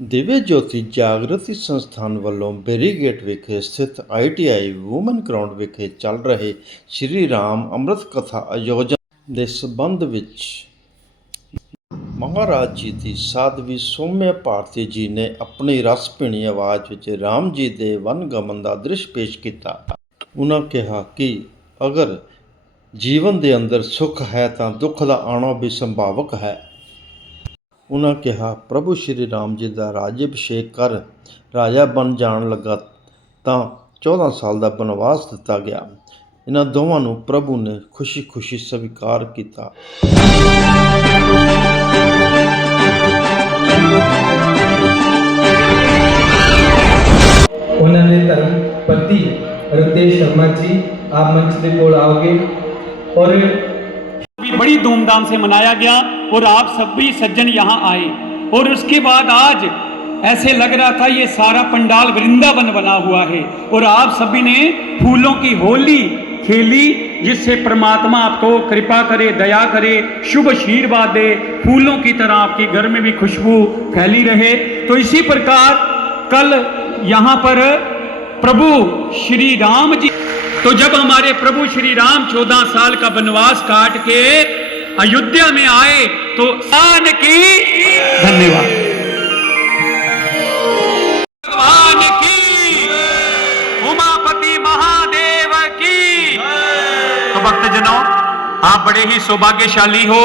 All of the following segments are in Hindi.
ਦਿਵਯ ਜੋਤੀ ਜਾਗਰਤੀ ਸੰਸਥਾਨ ਵੱਲੋਂ ਬੈਰੀਗੇਟ ਵਿਖੇ ਸਥਿਤ ITI ਵੂਮਨ ਗਰਾਊਂਡ ਵਿਖੇ ਚੱਲ ਰਹੇ ਸ਼੍ਰੀ ਰਾਮ ਅੰਮ੍ਰਿਤ ਕਥਾ ਆਯੋਜਨ ਦੇ ਸਬੰਧ ਵਿੱਚ ਮਹਾਰਾਜ ਜੀ ਦੀ ਸਾਧਵੀ ਸੌਮਿਆ ਭਾਰਤੀ ਜੀ ਨੇ ਆਪਣੀ ਰਸ ਭਿੰਨੀ ਆਵਾਜ਼ ਵਿੱਚ ਰਾਮ ਜੀ ਦੇ ਵਨਗਮਨ ਦਾ ਦ੍ਰਿਸ਼ ਪੇਸ਼ ਕੀਤਾ। ਉਹਨਾਂ ਕਿਹਾ ਕਿ ਅਗਰ ਜੀਵਨ ਦੇ ਅੰਦਰ ਸੁੱਖ ਹੈ ਤਾਂ ਦੁੱਖ ਦਾ ਆਉਣਾ ਵੀ ਸੰਭਾਵਕ ਹੈ। ਉਹਨਾਂ ਕਿਹਾ ਪ੍ਰਭੂ ਸ਼੍ਰੀ ਰਾਮ ਜੀ ਦਾ ਰਾਜ ਅਭਿਸ਼ੇਕ ਕਰ ਰਾਜਾ ਬਣ ਜਾਣ ਲੱਗਾ ਤਾਂ 14 ਸਾਲ ਦਾ ਬਨਵਾਸ ਦਿੱਤਾ ਗਿਆ। ਇਹਨਾਂ ਦੋਵਾਂ ਨੂੰ ਪ੍ਰਭੂ ਨੇ ਖੁਸ਼ੀ ਸਵੀਕਾਰ ਕੀਤਾ। उन्होंने धर्मपति रितेश शर्मा जी आप मंच के कोल आओगे और भी बड़ी धूमधाम से मनाया गया और आप सभी सज्जन यहाँ आए और उसके बाद आज ऐसे लग रहा था ये सारा पंडाल वृंदावन बना हुआ है और आप सभी ने फूलों की होली खेली जिससे परमात्मा आपको कृपा करे, दया करे, शुभ आशीर्वाद दे, फूलों की तरह आपके घर में भी खुशबू फैली रहे। तो इसी प्रकार कल यहाँ पर प्रभु श्री राम जी, तो जब हमारे प्रभु श्री राम 14 साल का वनवास काट के अयोध्या में आए तो भगवान की धन्यवाद, भगवान की, उमापति महादेव की। तो भक्तजनों आप बड़े ही सौभाग्यशाली हो।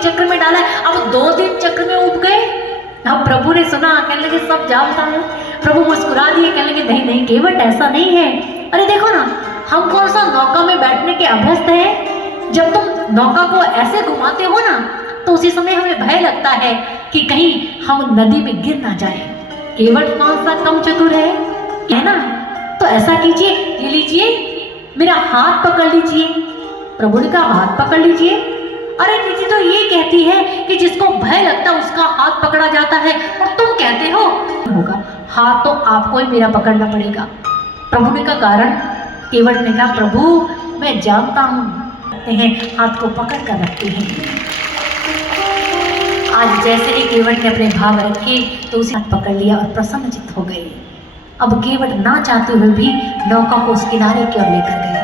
चक्र में डाला है, अब 2 दिन चक्र में उब गए। अब प्रभु ने सुना, कहने लगे सब जानता है। प्रभु मुस्कुरा दिए, कहने लगे नहीं नहीं केवट ऐसा नहीं है। अरे देखो ना, हम कौन सा नौका में बैठने के अभ्यस्त है। जब तुम नौका को ऐसे घुमाते हो ना तो उसी समय हमें भय लगता है कि कहीं हम नदी में गिर ना जाए। केवट कौन सा कम चतुर है ना। तो ऐसा कीजिए, ये लीजिए मेरा हाथ पकड़ लीजिए। प्रभु ने कहा हाथ पकड़ लीजिए। अरे नीति तो ये कहती है कि जिसको भय लगता है उसका हाथ पकड़ा जाता है और तुम कहते हो होगा हाथ तो आपको ही मेरा पकड़ना पड़ेगा। प्रभु ने कहा कारण? केवट ने कहा प्रभु मैं जानता हूँ, हैं हाथ को पकड़ कर रखते हैं। आज जैसे ही केवट ने अपने भाव रखे तो उसे हाथ पकड़ लिया और प्रसन्नचित्त हो गए। अब केवट ना चाहते हुए भी नौका को उस किनारे की ओर लेकर गया।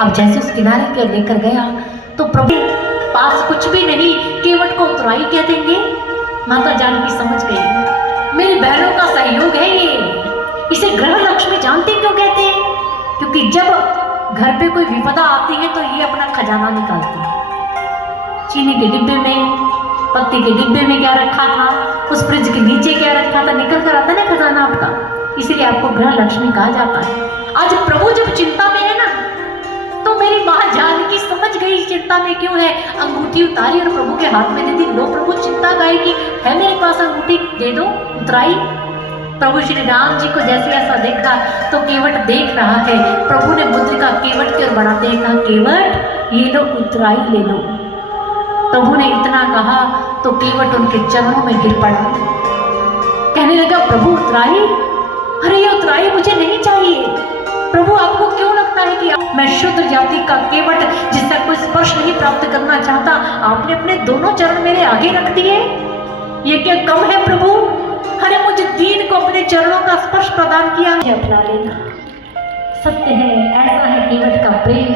अब जैसे उस किनारे की ओर लेकर गया तो प्रभु पास कुछ भी नहीं, केवट को उतराई कह देंगे। माता जानकी समझ गई मेरी बहनों का सहयोग है ये। इसे ग्रह लक्ष्मी जानते क्यों कहते हैं? क्योंकि जब घर पे कोई विपदा आती है तो ये अपना खजाना निकालती है। चीनी के डिब्बे में, पत्ती के डिब्बे में क्या रखा था, उस फ्रिज के नीचे क्या रखा था, निकल कर आता ना खजाना आपका। इसलिए आपको ग्रह लक्ष्मी कहा जाता है। आज प्रभु जब चिंता में है ना तो मेरी माँ जानकी समझ गई चिंता में क्यों है। अंगूठी उतारी और प्रभु के हाथ में दे दी। लो प्रभु चिंता गए कि है मेरे पास अंगूठी, दे दो। उतराई। प्रभु श्री राम जी को जैसे ऐसा देखा तो केवट देख रहा है। प्रभु ने मुद्रिका केवट की ओर बढ़ाते कहा केवट ये लो उतराई ले लो। प्रभु ने इतना कहा तो केवट उनके चरणों में गिर पड़ा। कहने लगा प्रभु उतराई? अरे ये उतराई मुझे नहीं चाहिए। प्रभु आपको क्यों लगता है कि मैं शूद्र जाति का केवट जिसका कोई स्पर्श नहीं प्राप्त करना चाहता, आपने अपने दोनों चरण मेरे आगे रख दिए। ये क्या कम है प्रभु? अरे मुझे दीन को अपने चरणों का स्पर्श प्रदान किया, अपना लेना। सत्य है, ऐसा है केवट का प्रेम।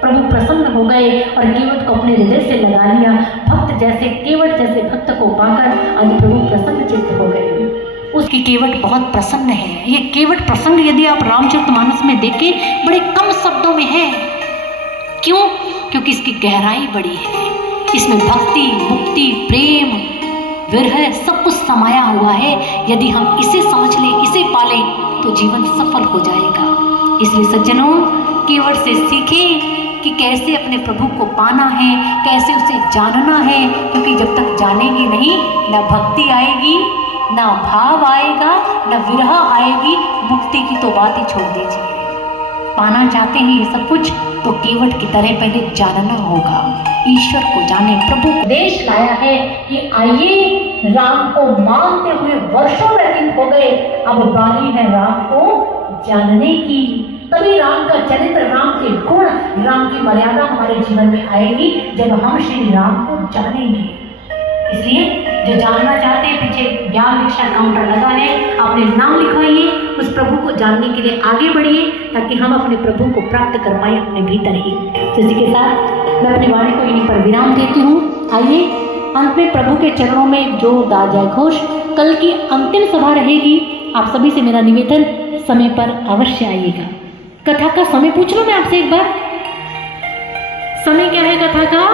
प्रभु प्रसन्न हो गए और केवट को अपने हृदय से लगा लिया। भक्त जैसे केवट जैसे भक्त को पाकर आज प्रभु प्रसन्न चित्त हो गए। उसकी केवट बहुत प्रसन्न है। ये केवट प्रसंग यदि आप रामचरितमानस में देखें बड़े कम शब्दों में है। क्यों? क्योंकि इसकी गहराई बड़ी है। इसमें भक्ति, मुक्ति, प्रेम, विरह सब कुछ समाया हुआ है। यदि हम इसे समझ लें, इसे पालें तो जीवन सफल हो जाएगा। इसलिए सज्जनों, केवट से सीखें कि कैसे अपने प्रभु को पाना है, कैसे उसे जानना है। क्योंकि जब तक जानेंगे नहीं, न भक्ति आएगी, न भाव आएगा, न विरह आएगी। मुक्ति की तो बात ही छोड़ दीजिए। पाना चाहते हैं ये सब कुछ तो केवट की तरह पहले जानना होगा। ईश्वर को जाने, प्रभु को देश लाया है कि आइए राम को मानते हुए वर्षों व्यतीत हो गए। अब बारी है राम को जानने की। तभी राम का चरित्र, राम के गुण, राम की मर्यादा हमारे जीवन में आएगी जब हम श्री राम को जानेंगे। इसलिए जो जानना चाहते हैं, पीछे ज्ञान दीक्षा काउंटर लगा है, अपने नाम लिखवाइए। उस प्रभु को जानने के लिए आगे बढ़िए ताकि हम अपने प्रभु को प्राप्त कर पाए अपने भीतर ही। तो इसी के साथ मैं अपनी वाणी को यहीं पर विराम देती हूँ। आइए अंत में प्रभु के चरणों में एक जोरदार जय घोष। कल की अंतिम सभा रहेगी। आप सभी से मेरा निवेदन, समय पर अवश्य आइएगा। कथा का समय पूछ लो मैं आपसे एक बार। समय क्या है कथा का?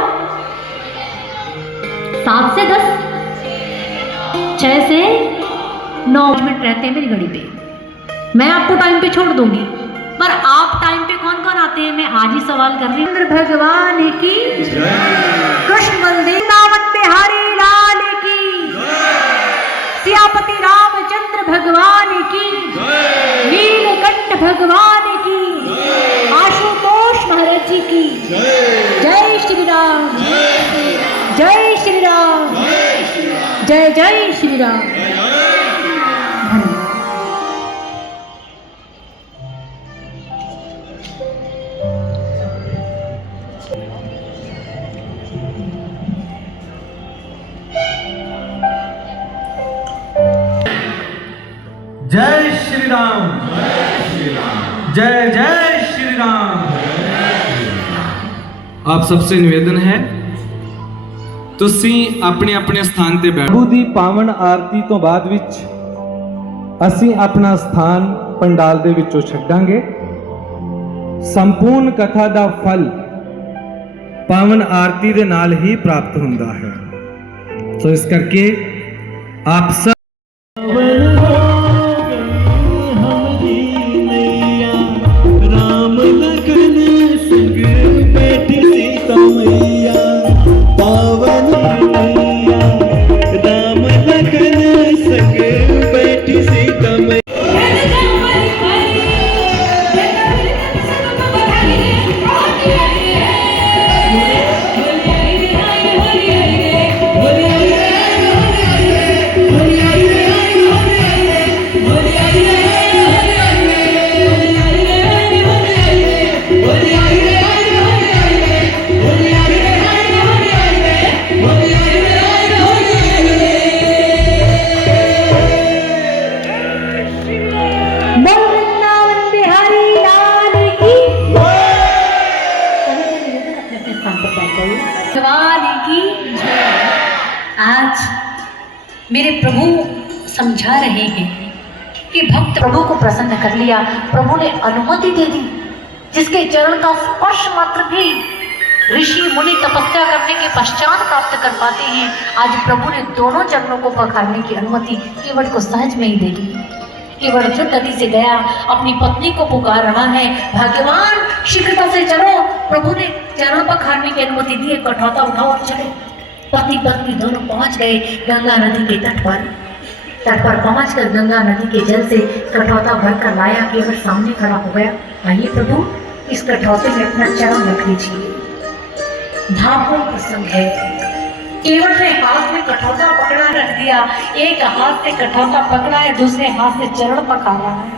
7 से 10, 6 से 9 मिनट रहते हैं मेरी घड़ी पे। मैं आपको टाइम पे छोड़ दूंगी, पर आप टाइम पे कौन कौन आते हैं मैं आज ही सवाल कर रही हूँ। चंद्र भगवान की कृष्ण बलदेव वृंदावन बिहारी लाल की, सियापति रामचंद्र भगवान की, नीलकंठ भगवान की, आशुतोष महाराज जी की। जय श्री राम, जय श्री राम, जय जय श्री राम। जय श्री राम, जय जय श्री राम। आप सबसे निवेदन है ਤੁਸੀਂ ਆਪਣੇ ਆਪਣੇ ਸਥਾਨ ਤੇ ਬੈਠੋ। ਪ੍ਰਭੂ ਦੀ ਪਾਵਨ ਆਰਤੀ ਤੋਂ ਬਾਅਦ ਵਿੱਚ ਅਸੀਂ ਆਪਣਾ ਸਥਾਨ ਪੰਡਾਲ ਦੇ ਵਿੱਚੋਂ ਛੱਡਾਂਗੇ। ਸੰਪੂਰਨ ਕਥਾ ਦਾ ਫਲ ਪਾਵਨ ਆਰਤੀ ਦੇ ਨਾਲ ਹੀ ਪ੍ਰਾਪਤ ਹੁੰਦਾ ਹੈ। ਸੋ ਇਸ ਕਰਕੇ ਆਪ ਸਭ मेरे प्रभु समझा रहे हैं कि भक्त प्रभु को प्रसन्न कर लिया, प्रभु ने अनुमति दे दी। जिसके चरण का स्पर्श मात्र भी ऋषि मुनि तपस्या करने के पश्चात प्राप्त कर पाते हैं, आज प्रभु ने दोनों चरणों को पखारने की अनुमति केवट को सहज में ही दे दी। केवट जो नदी से गया, अपनी पत्नी को पुकार रहा है, भाग्यवान शीघ्रता से चलो। प्रभु ने चरण पखारने की अनुमति दी, कठौता उठाओ और चलो। पति पत्नी दोनों पहुंच गए गंगा नदी के तट पर पहुंचकर गंगा नदी के जल से कठौता भरकर लाया। केवट सामने खड़ा हो गया। आइए प्रभु, इस कठौते में अपना चरण रख लीजिए। भावपूर्ण प्रसंग है। केवट ने हाथ में कठौता पकड़ा रख दिया, एक हाथ से कठौता पकड़ा है, दूसरे हाथ से चरण पकड़ा रहा है,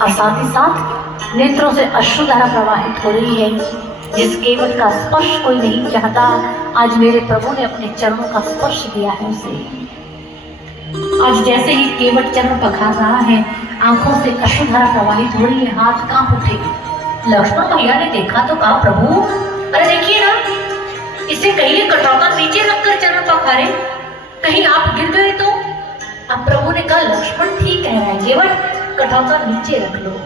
और साथ ही साथ नेत्रों से अश्रुधारा प्रवाहित हो रही है। जिस केवट का स्पर्श कोई नहीं चाहता, आज मेरे प्रभु ने अपने चरणों का स्पर्श दिया है उसे। आज जैसे ही केवट चरण पखार रहा है, आंखों से अश्रुधारा प्रवाहित हो रही है, हाथ कांप उठे। लक्ष्मण भैया ने देखा तो कहा, प्रभु अरे देखिए ना, इसे कहिए कटौता नीचे रखकर चरण पखारे, कहीं आप गिर गए तो। अब प्रभु ने कहा, लक्ष्मण ठीक कह रहा है केवट, कटौता नीचे रख लो।